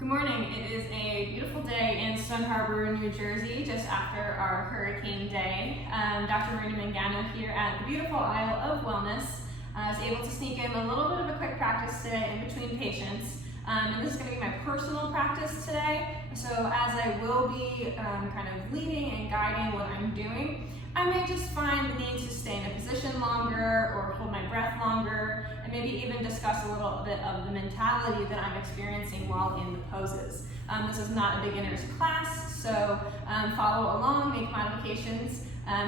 Good morning. It is a beautiful day in Stone Harbor, New Jersey, just after our hurricane day. Dr. Marina Mangano here at the beautiful Isle of Wellness. I was able to sneak in a little bit of a quick practice today in between patients. And this is going to be my personal practice today. So as I will be kind of leading and guiding what I'm doing, I may just find the need to stay in a position longer or hold my breath longer, and maybe even discuss a little bit of the mentality that I'm experiencing while in the poses. This is not a beginner's class, so follow along, make modifications.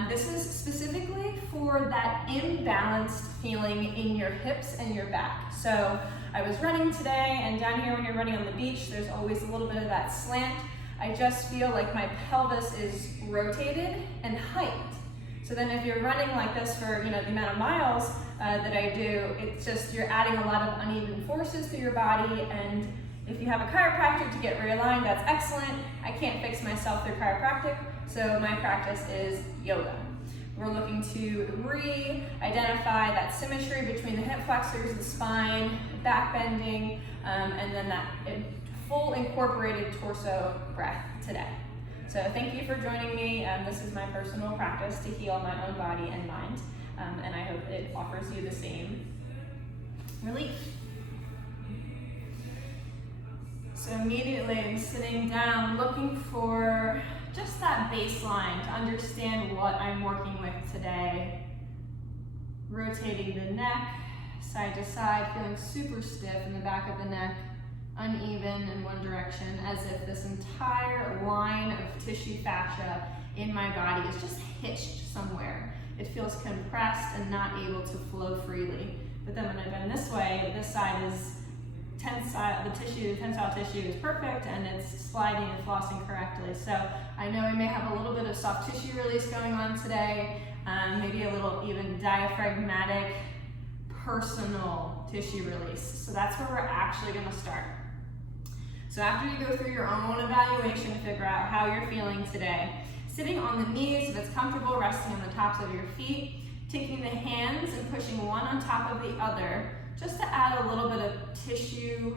This is specifically for that imbalanced feeling in your hips and your back. So I was running today, and down here when you're running on the beach, there's always a little bit of that slant. I just feel like my pelvis is rotated and hiked. So then if you're running like this for the amount of miles that I do, it's just you're adding a lot of uneven forces to your body, and if you have a chiropractor to get realigned, that's excellent. I can't fix myself through chiropractic, so my practice is yoga. We're looking to re-identify that symmetry between the hip flexors, the spine, back bending, and then that full incorporated torso breath today. So thank you for joining me. This is my personal practice to heal my own body and mind, and I hope it offers you the same relief. So immediately I'm sitting down looking for just that baseline to understand what I'm working with today. Rotating the neck side to side, feeling super stiff in the back of the neck, uneven in one direction, as if this entire line of tissue fascia in my body is just hitched somewhere. It feels compressed and not able to flow freely. But then when I bend this way, this side is tensile, the tensile tissue is perfect, and it's sliding and flossing correctly. So I know we may have a little bit of soft tissue release going on today, maybe a little even diaphragmatic personal tissue release. So that's where we're actually going to start. So after you go through your own evaluation to figure out how you're feeling today, sitting on the knees if it's comfortable, resting on the tops of your feet, taking the hands and pushing one on top of the other, just to add a little bit of tissue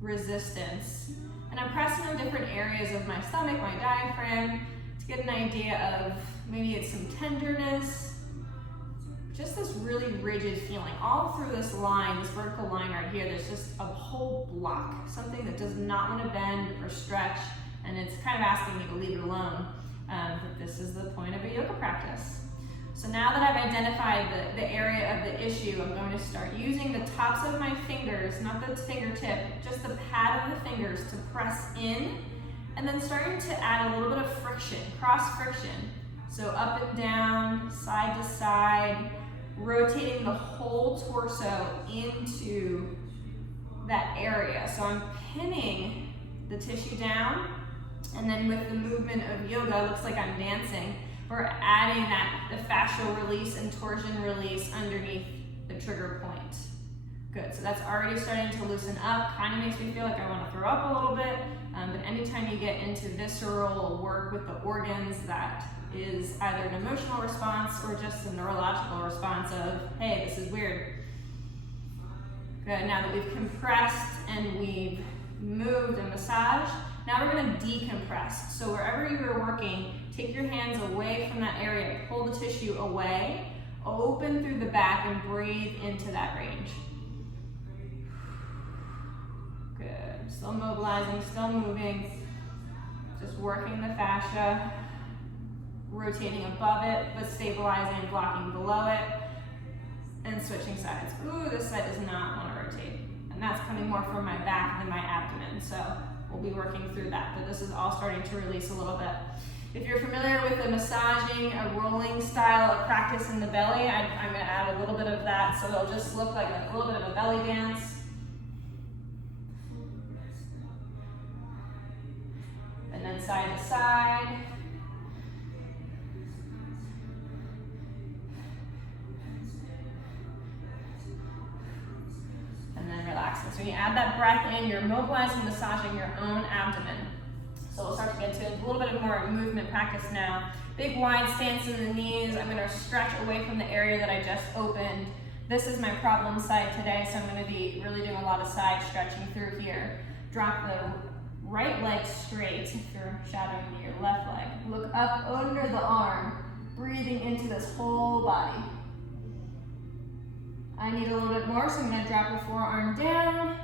resistance. And I'm pressing on different areas of my stomach, my diaphragm, to get an idea of maybe it's some tenderness, just this really rigid feeling. All through this line, this vertical line right here, there's just a whole block, something that does not want to bend or stretch, and it's kind of asking me to leave it alone. But this is the point of a yoga practice. So now that I've identified the area of the issue, I'm going to start using the tops of my fingers, not the fingertip, just the pad of the fingers to press in, and then starting to add a little bit of friction, cross friction. So up and down, side to side, rotating the whole torso into that area. So I'm pinning the tissue down, and then with the movement of yoga, it looks like I'm dancing. We're adding the fascial release and torsion release underneath the trigger point. Good, so that's already starting to loosen up. Kind of makes me feel like I want to throw up a little bit, but anytime you get into visceral work with the organs, that is either an emotional response or just a neurological response of, hey, this is weird. Good, now that we've compressed and we've moved and massaged, now we're going to decompress. So wherever you are working, take your hands away from that area, pull the tissue away, open through the back, and breathe into that range. Good, still mobilizing, still moving, just working the fascia, rotating above it, but stabilizing and blocking below it, and switching sides. Ooh, this side does not want to rotate, and that's coming more from my back than my abdomen, so we'll be working through that, but this is all starting to release a little bit. If you're familiar with a massaging, a rolling style of practice in the belly, I'm going to add a little bit of that, so it'll just look like a little bit of a belly dance. And then side to side. And then relaxing. So when you add that breath in, you're mobilizing, massaging your own abdomen. So we'll start to get to a little bit of more movement practice now. Big wide stance in the knees. I'm going to stretch away from the area that I just opened. This is my problem side today, so I'm going to be really doing a lot of side stretching through here. Drop the right leg straight if you're shadowing your left leg. Look up under the arm, breathing into this whole body. I need a little bit more, so I'm going to drop the forearm down.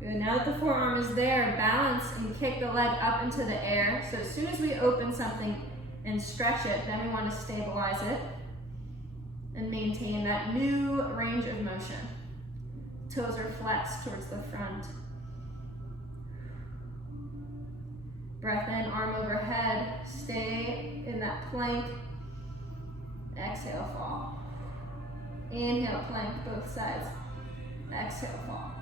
Good. Now that the forearm is there, balance and kick the leg up into the air. So as soon as we open something and stretch it, then we want to stabilize it and maintain that new range of motion. Toes are flexed towards the front. Breath in, arm overhead. Stay in that plank. Exhale, fall. Inhale, plank, both sides. Exhale, fall.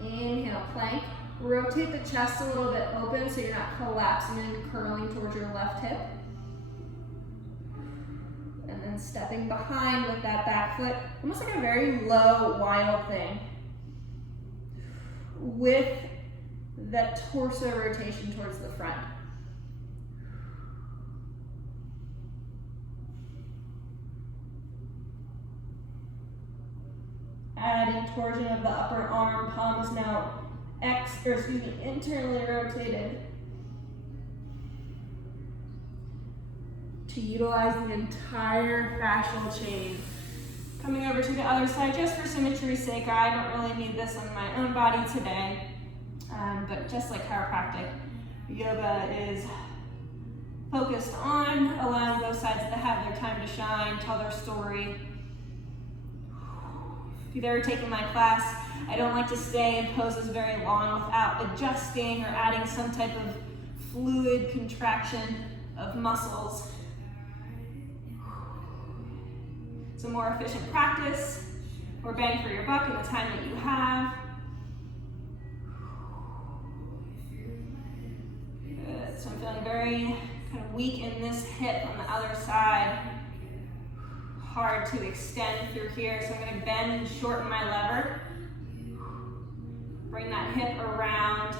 Inhale, plank. Rotate the chest a little bit open so you're not collapsing and curling towards your left hip. And then stepping behind with that back foot, almost like a very low, wild thing. With that torso rotation towards the front. Adding torsion of the upper arm, palm is now internally rotated to utilize the entire fascial chain. Coming over to the other side, just for symmetry's sake, I don't really need this on my own body today, but just like chiropractic, yoga is focused on allowing both sides to have their time to shine, tell their story. If you've ever taken my class, I don't like to stay in poses very long without adjusting or adding some type of fluid contraction of muscles. It's a more efficient practice, more bang for your buck in the time that you have. Good. So I'm feeling very kind of weak in this hip on the other side. Hard to extend through here, so I'm going to bend and shorten my lever. Bring that hip around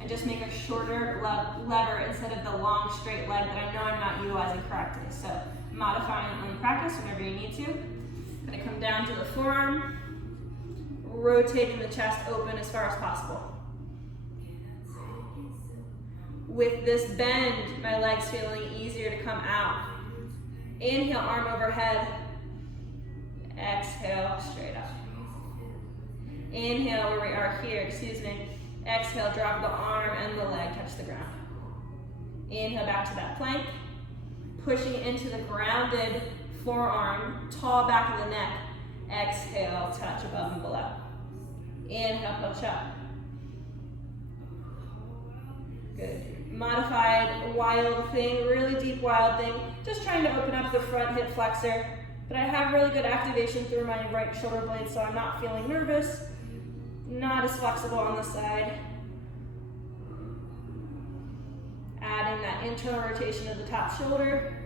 and just make a shorter lever instead of the long straight leg that I know I'm not utilizing correctly. So modifying on the practice whenever you need to. I'm going to come down to the forearm, rotating the chest open as far as possible. With this bend, my leg's feeling easier to come out. Inhale, arm overhead. Exhale, straight up. Inhale, where we are here, Exhale, drop the arm and the leg touch the ground. Inhale, back to that plank. Pushing into the grounded forearm, tall back of the neck. Exhale, touch above and below. Inhale, push up. Good. Modified wild thing, really deep wild thing. Just trying to open up the front hip flexor. But I have really good activation through my right shoulder blade, so I'm not feeling nervous. Not as flexible on the side. Adding that internal rotation of the top shoulder.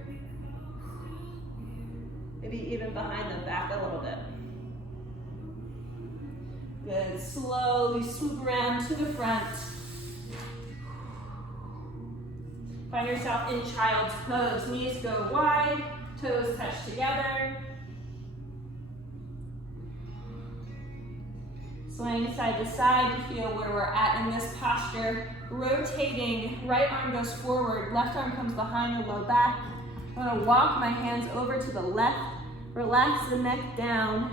Maybe even behind the back a little bit. Good. Slowly swoop around to the front. Find yourself in child's pose. Knees go wide, toes touch together. Swaying side to side to feel where we're at in this posture. Rotating, right arm goes forward, left arm comes behind the low back. I'm gonna walk my hands over to the left, relax the neck down.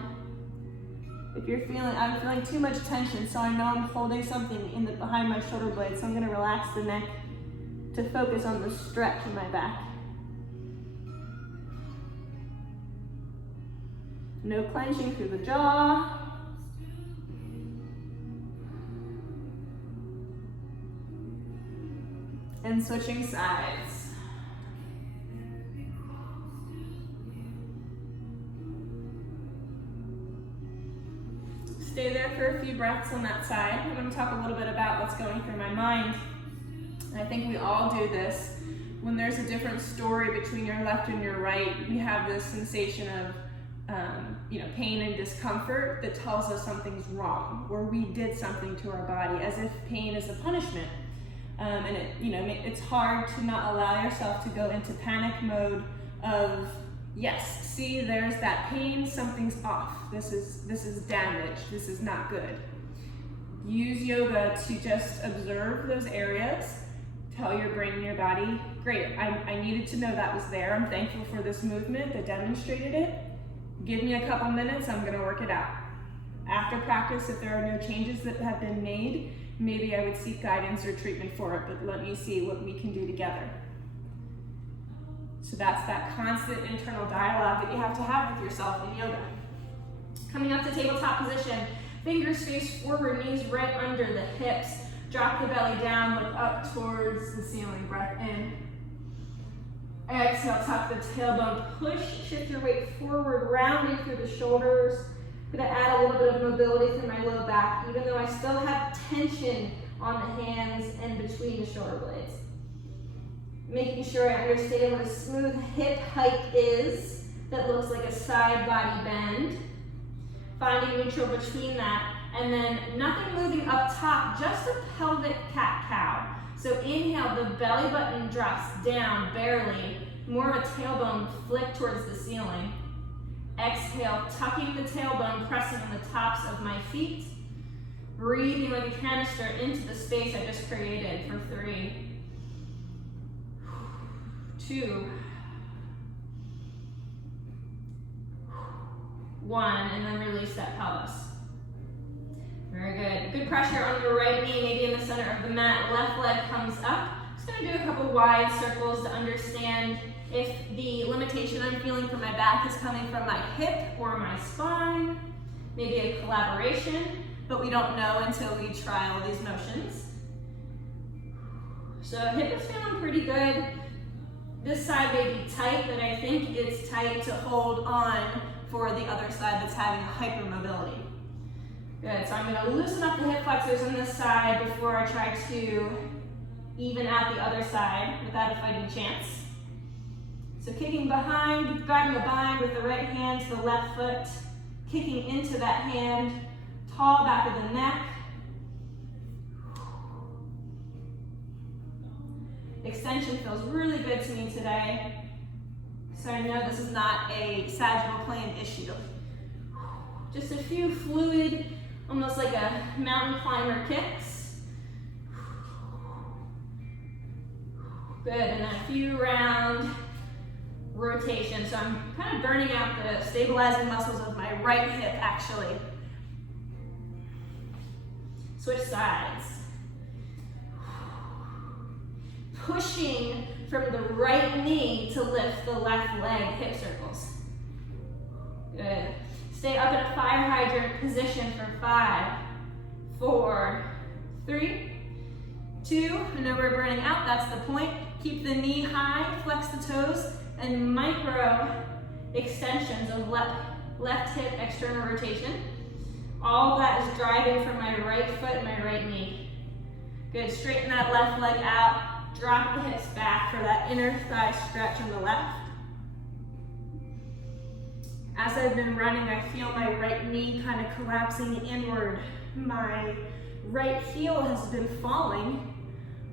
If you're feeling, I'm feeling too much tension, so I know I'm holding something behind my shoulder blade, so I'm gonna relax the neck to focus on the stretch in my back. No clenching through the jaw. And switching sides. Stay there for a few breaths on that side. I'm going to talk a little bit about what's going through my mind. I think we all do this. When there's a different story between your left and your right, we have this sensation of pain and discomfort that tells us something's wrong, or we did something to our body, as if pain is a punishment. And it's hard to not allow yourself to go into panic mode of Yes, see, there's that pain, something's off. This is damaged, this is not good. Use yoga to just observe those areas. Tell your brain and your body, great, I needed to know that was there. I'm thankful for this movement that demonstrated it. Give me a couple minutes, I'm gonna work it out. After practice, if there are no changes that have been made, maybe I would seek guidance or treatment for it, but let me see what we can do together. So that's that constant internal dialogue that you have to have with yourself in yoga. Coming up to tabletop position, fingers face forward, knees right under the hips. Drop the belly down, look up towards the ceiling, breath in. Exhale, tuck the tailbone, push, shift your weight forward, rounding through the shoulders. I'm gonna add a little bit of mobility through my low back, even though I still have tension on the hands and between the shoulder blades. Making sure I understand what a smooth hip hike is that looks like a side body bend. Finding neutral between that, and then nothing moving up top, just a pelvic cat-cow. So inhale, the belly button drops down barely, more of a tailbone flick towards the ceiling. Exhale, tucking the tailbone, pressing on the tops of my feet. Breathing like a canister into the space I just created for 3, 2, 1, and then release that pelvis. Very good. Good pressure on your right knee, maybe in the center of the mat. Left leg comes up. Just gonna do a couple wide circles to understand if the limitation I'm feeling from my back is coming from my hip or my spine. Maybe a collaboration, but we don't know until we try all these motions. So hip is feeling pretty good. This side may be tight, but I think it's tight to hold on for the other side that's having hypermobility. Good, so I'm gonna loosen up the hip flexors on this side before I try to even out the other side without a fighting chance. So kicking behind, grabbing a bind with the right hand to the left foot, kicking into that hand, tall back of the neck. Extension feels really good to me today. So I know this is not a sagittal plane issue. Just a few fluid, almost like a mountain climber kicks. Good, and then a few round rotations. So I'm kind of burning out the stabilizing muscles of my right hip actually. Switch sides. Pushing from the right knee to lift the left leg, hip circles. Good. Stay up in a fire hydrant position for 5, 4, 3, 2. I know we're burning out, that's the point. Keep the knee high, flex the toes, and micro extensions of left hip external rotation. All that is driving from my right foot and my right knee. Good, straighten that left leg out. Drop the hips back for that inner thigh stretch on the left. As I've been running, I feel my right knee kind of collapsing inward. My right heel has been falling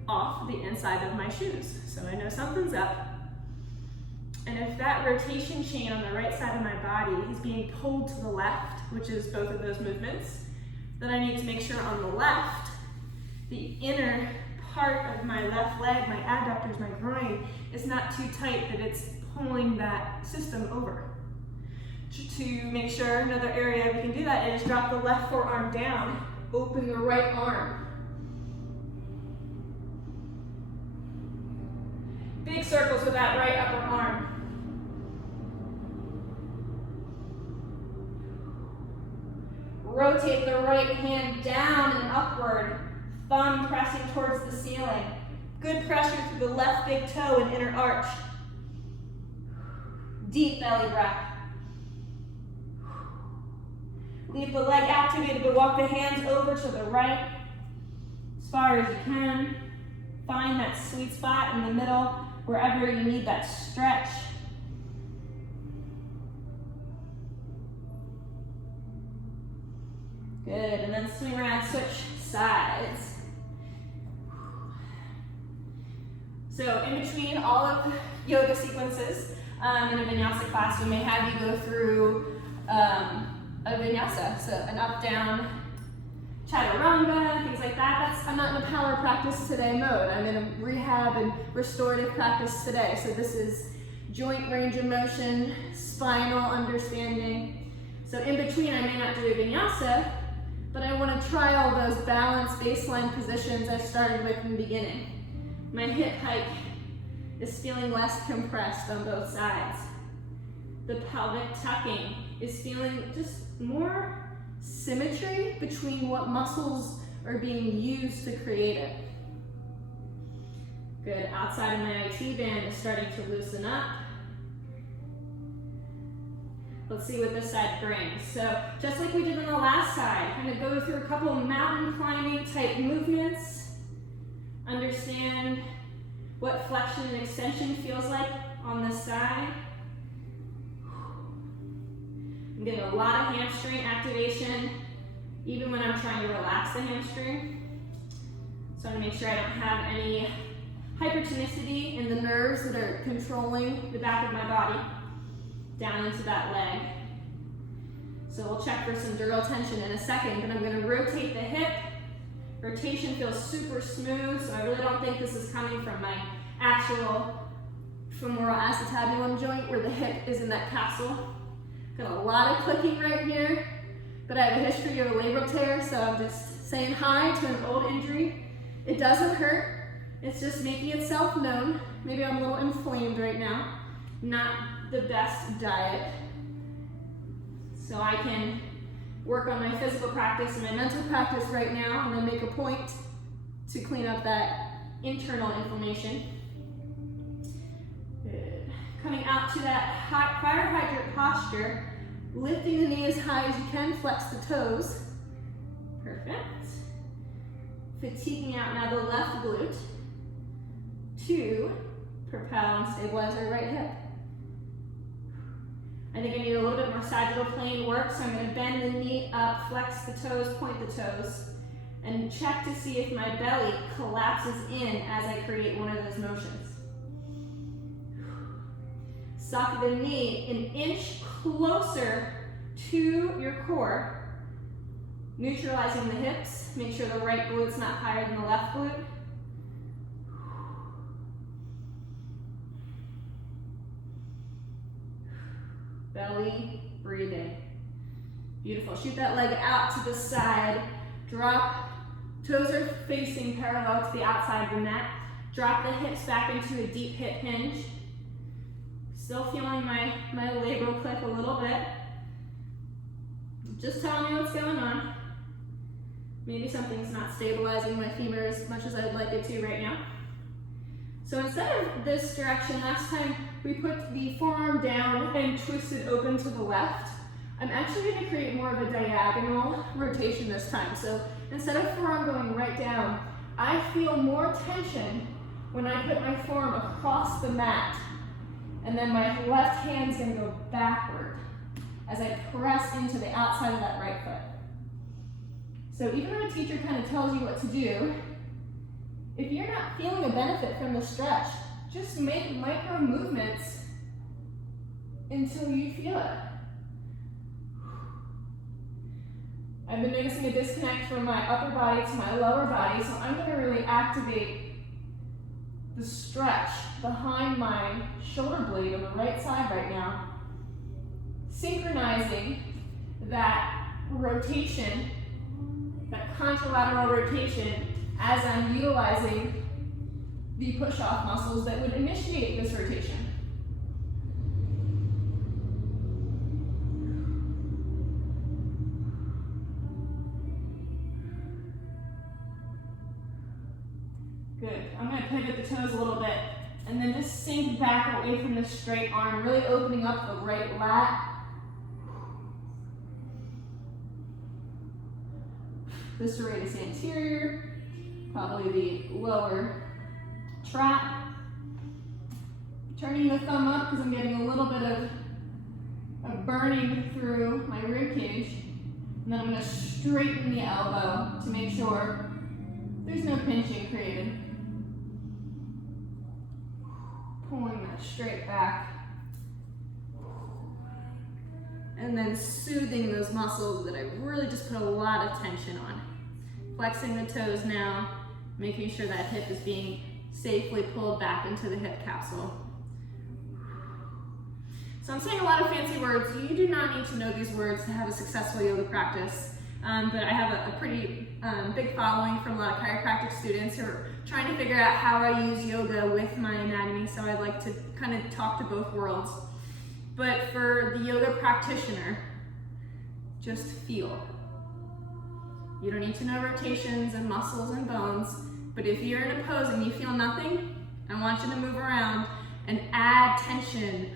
off the inside of my shoes. So I know something's up. And if that rotation chain on the right side of my body is being pulled to the left, which is both of those movements, then I need to make sure on the left, the inner part of my left leg, my adductors, my groin, is not too tight that it's pulling that system over. To make sure, another area we can do that is drop the left forearm down, open the right arm. Big circles with that right upper arm. Rotate the right hand down and upward. Thumb pressing towards the ceiling. Good pressure through the left big toe and inner arch. Deep belly breath. Leave the leg activated, but walk the hands over to the right as far as you can. Find that sweet spot in the middle, wherever you need that stretch. Good, and then swing around, switch sides. So in between all of yoga sequences, in a vinyasa class, we may have you go through a vinyasa, so an up-down chaturanga, things like that. I'm not in a power practice today mode. I'm in a rehab and restorative practice today. So this is joint range of motion, spinal understanding. So in between, I may not do a vinyasa, but I want to try all those balanced baseline positions I started with in the beginning. My hip hike is feeling less compressed on both sides. The pelvic tucking is feeling just more symmetry between what muscles are being used to create it. Good, outside of my IT band is starting to loosen up. Let's see what this side brings. So just like we did on the last side, kind of go through a couple of mountain climbing type movements. Understand what flexion and extension feels like on this side. I'm getting a lot of hamstring activation, even when I'm trying to relax the hamstring. So I want to make sure I don't have any hypertonicity in the nerves that are controlling the back of my body down into that leg. So we'll check for some dural tension in a second, but I'm going to rotate the hip. Rotation feels super smooth, so I really don't think this is coming from my actual femoral acetabulum joint where the hip is in that capsule. Got a lot of clicking right here, but I have a history of a labral tear, so I'm just saying hi to an old injury. It doesn't hurt, it's just making itself known. Maybe I'm a little inflamed right now. Not the best diet. So I can work on my physical practice and my mental practice right now, and then make a point to clean up that internal inflammation. Good. Coming out to that fire hydrant posture, lifting the knee as high as you can, flex the toes. Perfect. Fatiguing out now the left glute to propel and stabilize our right hip. I think I need a little bit more sagittal plane work, so I'm going to bend the knee up, flex the toes, point the toes, and check to see if my belly collapses in as I create one of those motions. Suck the knee an inch closer to your core, neutralizing the hips. Make sure the right glute's not higher than the left glute. Belly breathing. Beautiful. Shoot that leg out to the side. Drop. Toes are facing parallel to the outside of the mat. Drop the hips back into a deep hip hinge. Still feeling my labral click a little bit. Just telling you what's going on. Maybe something's not stabilizing my femur as much as I'd like it to right now. So instead of this direction, last time we put the forearm down and twisted open to the left. I'm actually going to create more of a diagonal rotation this time. So instead of forearm going right down, I feel more tension when I put my forearm across the mat. And then my left hand's going to go backward as I press into the outside of that right foot. So even though a teacher kind of tells you what to do, if you're not feeling a benefit from the stretch, just make micro movements until you feel it. I've been noticing a disconnect from my upper body to my lower body, so I'm going to really activate the stretch behind my shoulder blade on the right side right now, synchronizing that rotation, that contralateral rotation, as I'm utilizing the push-off muscles that would initiate this rotation. Good. I'm going to pivot the toes a little bit and then just sink back away from the straight arm, really opening up the right lat. The serratus anterior. Probably the lower trap. Turning the thumb up because I'm getting a little bit of burning through my rib cage. And then I'm going to straighten the elbow to make sure there's no pinching created. Pulling that straight back. and then soothing those muscles that I really just put a lot of tension on. Flexing the toes now, making sure that hip is being safely pulled back into the hip capsule. So I'm saying a lot of fancy words. You do not need to know these words to have a successful yoga practice, but I have a pretty big following from a lot of chiropractic students who are trying to figure out how I use yoga with my anatomy, so I'd like to kind of talk to both worlds. But for the yoga practitioner, just feel. You don't need to know rotations and muscles and bones, but if you're in a pose and you feel nothing, I want you to move around and add tension,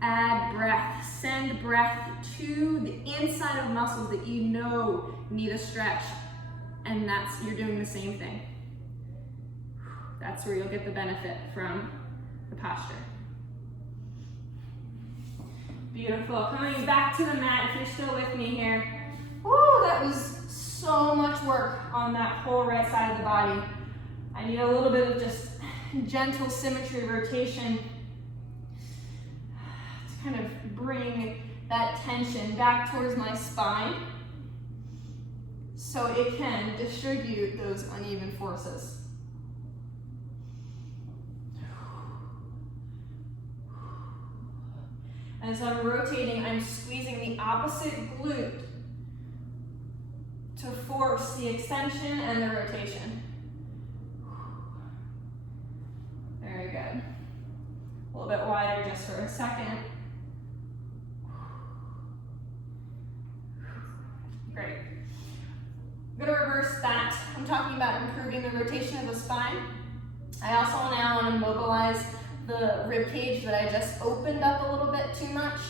add breath, send breath to the inside of muscles that you know need a stretch, and you're doing the same thing. That's where you'll get the benefit from the posture. Beautiful. Coming back to the mat if you're still with me here. Woo, that was so much work on that whole right side of the body. I need a little bit of just gentle symmetry rotation to kind of bring that tension back towards my spine so it can distribute those uneven forces. As I'm rotating, I'm squeezing the opposite glute to force the extension and the rotation. Very good. A little bit wider just for a second. Great. I'm going to reverse that. I'm talking about improving the rotation of the spine. I also now want to mobilize the rib cage that I just opened up a little bit too much.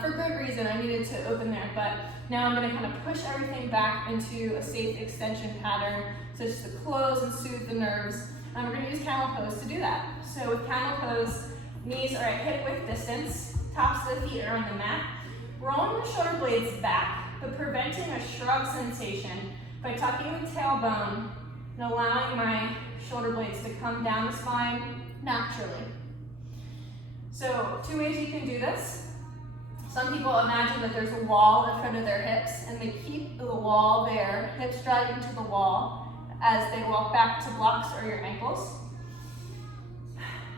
For good reason, I needed to open there, but now I'm going to kind of push everything back into a safe extension pattern, such as to close and soothe the nerves. We're going to use camel pose to do that. So with camel pose, knees are at hip width distance, tops of the feet are on the mat, rolling the shoulder blades back, but preventing a shrug sensation by tucking the tailbone and allowing my shoulder blades to come down the spine naturally. So 2 ways you can do this. Some people imagine that there's a wall in front of their hips and they keep the wall there, hips driving to the wall as they walk back to blocks or your ankles.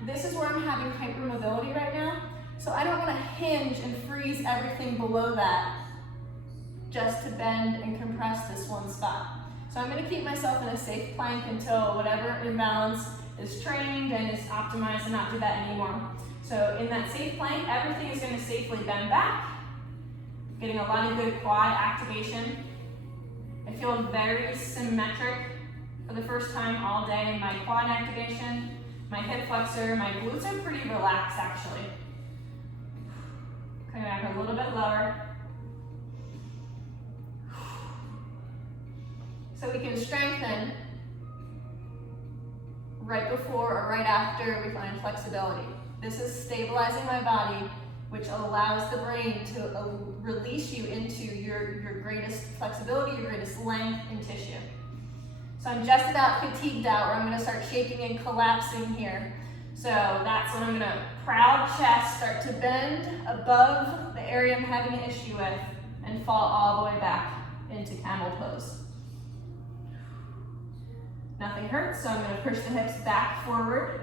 This is where I'm having hypermobility right now, so I don't want to hinge and freeze everything below that just to bend and compress this one spot. So I'm going to keep myself in a safe plank until whatever imbalance is trained and is optimized and not do that anymore. So in that safe plank, everything is going to safely bend back, getting a lot of good quad activation. I feel very symmetric for the first time all day in my quad activation. My hip flexor, my glutes are pretty relaxed actually. Coming back a little bit lower. So we can strengthen right before or right after we find flexibility. This is stabilizing my body, which allows the brain to release you into your greatest flexibility, your greatest length in tissue. So I'm just about fatigued out where I'm going to start shaking and collapsing here. So that's when I'm going to proud chest, start to bend above the area I'm having an issue with and fall all the way back into camel pose. Nothing hurts, so I'm going to push the hips back forward,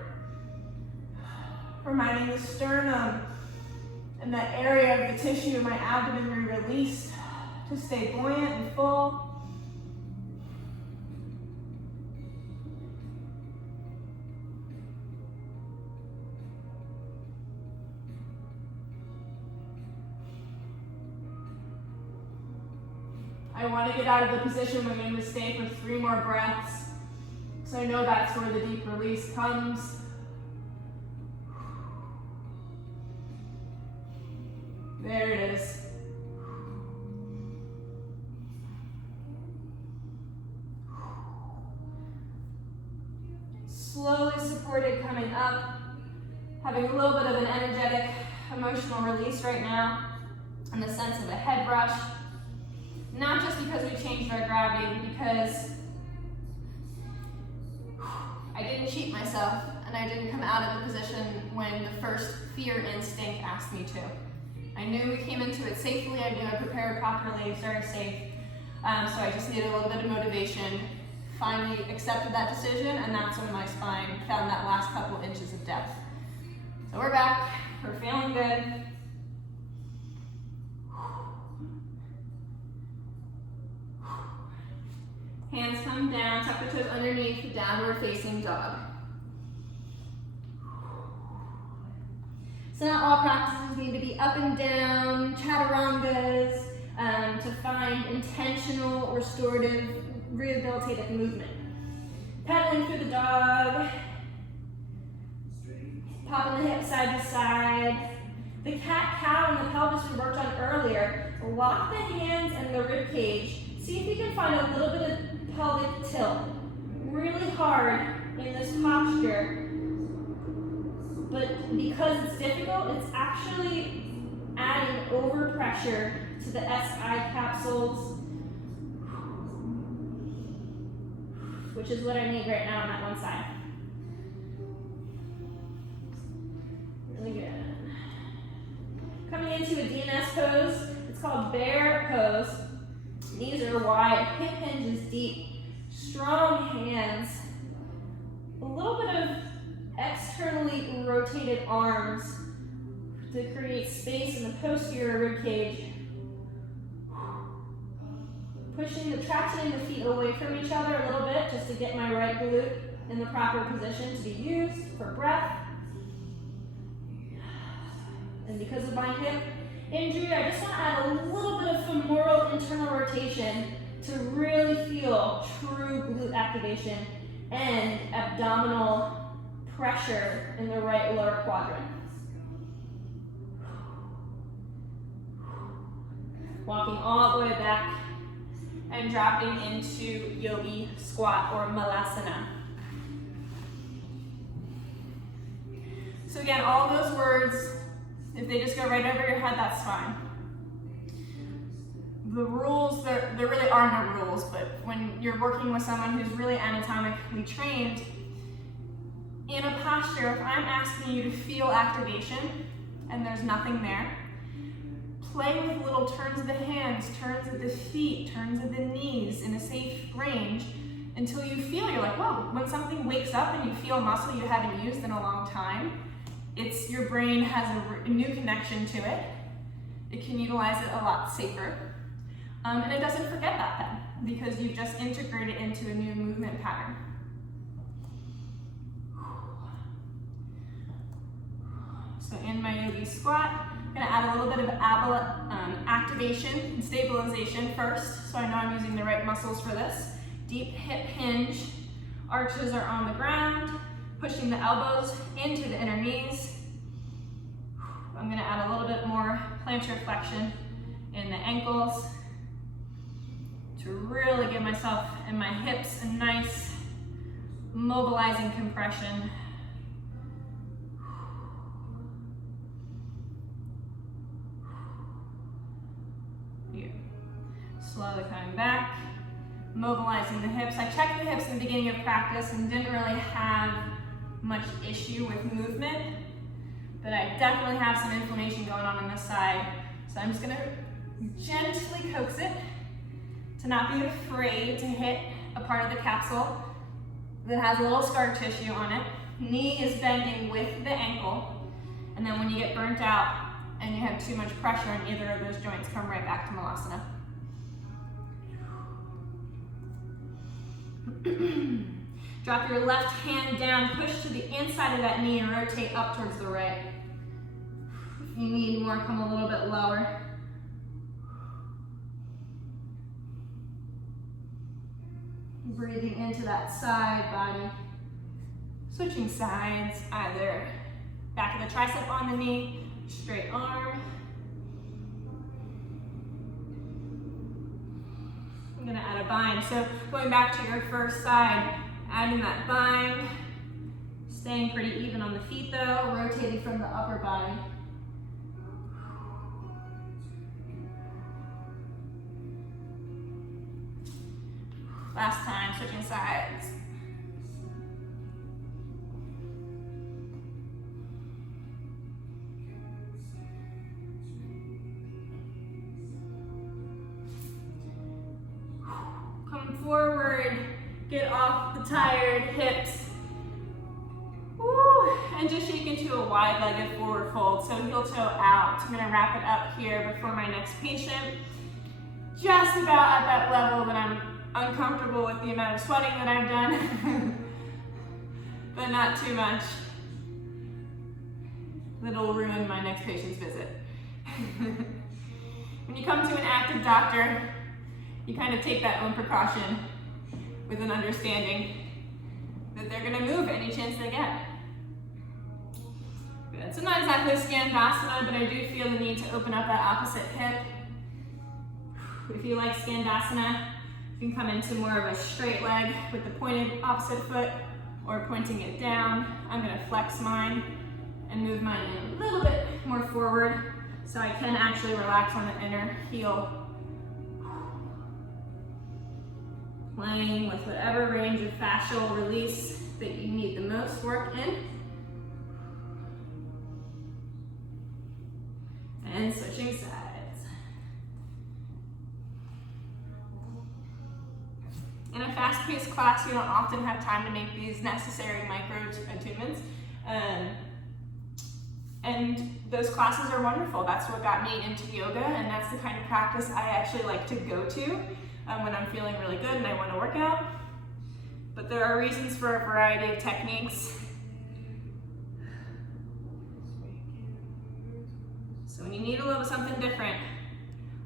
reminding the sternum and that area of the tissue of my abdomen be released to stay buoyant and full. I want to get out of the position where I'm going to stay for 3 more breaths. So I know that's where the deep release comes. There it is. Slowly supported coming up. Having a little bit of an energetic, emotional release right now in the sense of a head rush. Not just because we changed our gravity, because I didn't cheat myself and I didn't come out of the position when the first fear instinct asked me to. I knew we came into it safely. I knew I prepared properly. It was very safe. So I just needed a little bit of motivation. Finally accepted that decision, and that's when my spine found that last couple inches of depth. So we're back. We're feeling good. Hands come down, tuck the toes underneath, downward facing dog. So not all practices need to be up and down, chaturangas, to find intentional, restorative, rehabilitative movement. Pedaling through the dog, popping the hips side to side. The cat-cow and the pelvis we worked on earlier. Lock the hands and the rib cage. See if you can find a little bit of pelvic tilt. Really hard in this posture. But because it's difficult, it's actually adding overpressure to the SI capsules, which is what I need right now on that one side. Really good. Coming into a DNS pose, it's called bear pose. Knees are wide, hip hinge is deep, strong hands, a little bit of externally rotated arms to create space in the posterior rib cage. Tractioning the feet away from each other a little bit just to get my right glute in the proper position to be used for breath. And because of my hip injury, I just want to add a little bit of femoral internal rotation to really feel true glute activation and abdominal pressure in the right lower quadrant. Walking all the way back and dropping into yogi squat or malasana. So again, all those words, if they just go right over your head, that's fine. The rules, there really are no rules, but when you're working with someone who's really anatomically trained, in a posture, if I'm asking you to feel activation and there's nothing there, play with little turns of the hands, turns of the feet, turns of the knees in a safe range until you feel, you're like, whoa, when something wakes up and you feel a muscle you haven't used in a long time, it's your brain has a new connection to it. It can utilize it a lot safer. And it doesn't forget that then, because you've just integrated it into a new movement pattern. So in my yogi squat, I'm gonna add a little bit of activation and stabilization first, so I know I'm using the right muscles for this. Deep hip hinge, arches are on the ground, pushing the elbows into the inner knees. I'm gonna add a little bit more plantar flexion in the ankles to really give myself and my hips a nice mobilizing compression. Here. Slowly coming back, mobilizing the hips. I checked the hips in the beginning of practice and didn't really have much issue with movement, but I definitely have some inflammation going on this side. So I'm just gonna gently coax it to not be afraid to hit a part of the capsule that has a little scar tissue on it. Knee is bending with the ankle, and then when you get burnt out and you have too much pressure in either of those joints, come right back to Malasana. Drop your left hand down, push to the inside of that knee and rotate up towards the right. If you need more, come a little bit lower. Breathing into that side body. Switching sides, either back of the tricep on the knee, straight arm. I'm gonna add a bind. So going back to your first side, adding that bind, staying pretty even on the feet though, rotating from the upper body. Last time, switching sides. forward, get off the tired hips. Woo. And just shake into a wide-legged forward fold, so heel toe out. I'm gonna wrap it up here before my next patient. Just about at that level that I'm uncomfortable with the amount of sweating that I've done, but not too much. That'll ruin my next patient's visit. When you come to an active doctor, you kind of take that own precaution with an understanding that they're gonna move any chance they get. Good. So not exactly Skandasana, but I do feel the need to open up that opposite hip. If you like Skandasana, you can come into more of a straight leg with the pointed opposite foot or pointing it down. I'm gonna flex mine and move mine a little bit more forward so I can actually relax on the inner heel. Playing with whatever range of fascial release that you need the most work in. And switching sides. In a fast-paced class, you don't often have time to make these necessary micro attunements. And those classes are wonderful. That's what got me into yoga, and that's the kind of practice I actually like to go to when I'm feeling really good and I want to work out. But there are reasons for a variety of techniques. So when you need a little something different,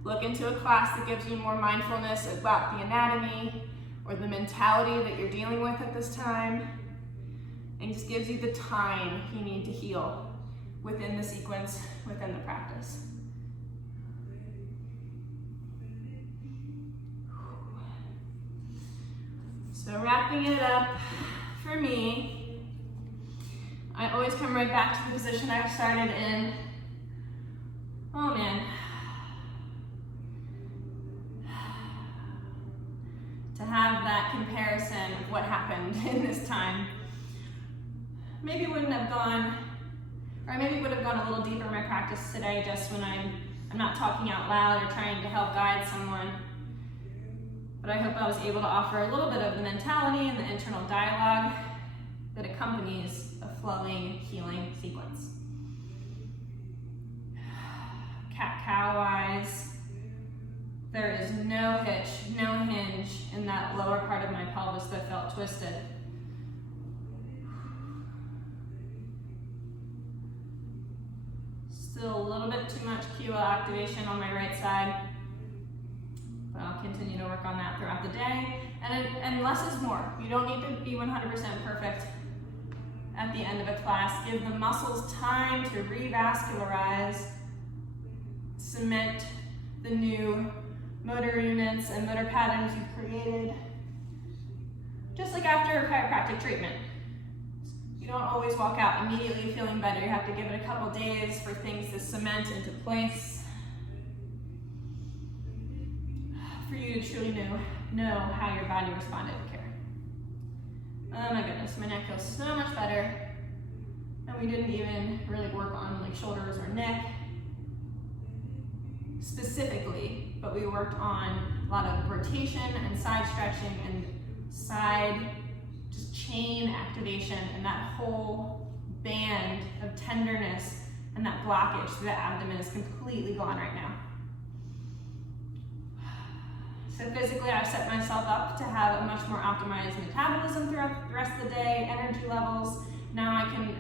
look into a class that gives you more mindfulness about the anatomy or the mentality that you're dealing with at this time, and just gives you the time you need to heal within the sequence, within the practice. So wrapping it up, for me, I always come right back to the position I started in. Oh man. To have that comparison of what happened in this time. Maybe wouldn't have gone, or maybe would have gone a little deeper in my practice today just when I'm not talking out loud or trying to help guide someone. But I hope I was able to offer a little bit of the mentality and the internal dialogue that accompanies a flowing, healing sequence. Cat-cow wise, there is no hitch, no hinge in that lower part of my pelvis that felt twisted. Still a little bit too much QL activation on my right side, but I'll continue to work on that throughout the day. And less is more. You don't need to be 100% perfect at the end of a class. Give the muscles time to revascularize, cement the new motor units and motor patterns you've created. Just like after a chiropractic treatment. You don't always walk out immediately feeling better. You have to give it a couple days for things to cement into place. For you to truly know how your body responded to care. Oh my goodness, my neck feels so much better. And we didn't even really work on like shoulders or neck specifically, but we worked on a lot of rotation and side stretching and side just chain activation and that whole band of tenderness and that blockage to the abdomen is completely gone right now. So physically, I've set myself up to have a much more optimized metabolism throughout the rest of the day, energy levels. Now I can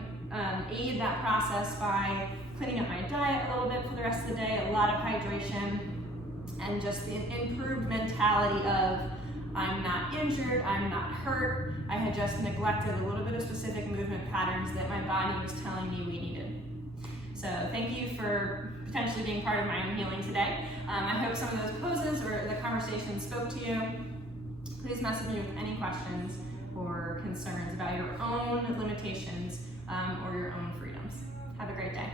aid that process by cleaning up my diet a little bit for the rest of the day, a lot of hydration, and just the improved mentality of I'm not injured, I'm not hurt, I had just neglected a little bit of specific movement patterns that my body was telling me we needed. So thank you for potentially being part of my own healing today. I hope some of those poses or the conversation spoke to you. Please message me with any questions or concerns about your own limitations or your own freedoms. Have a great day.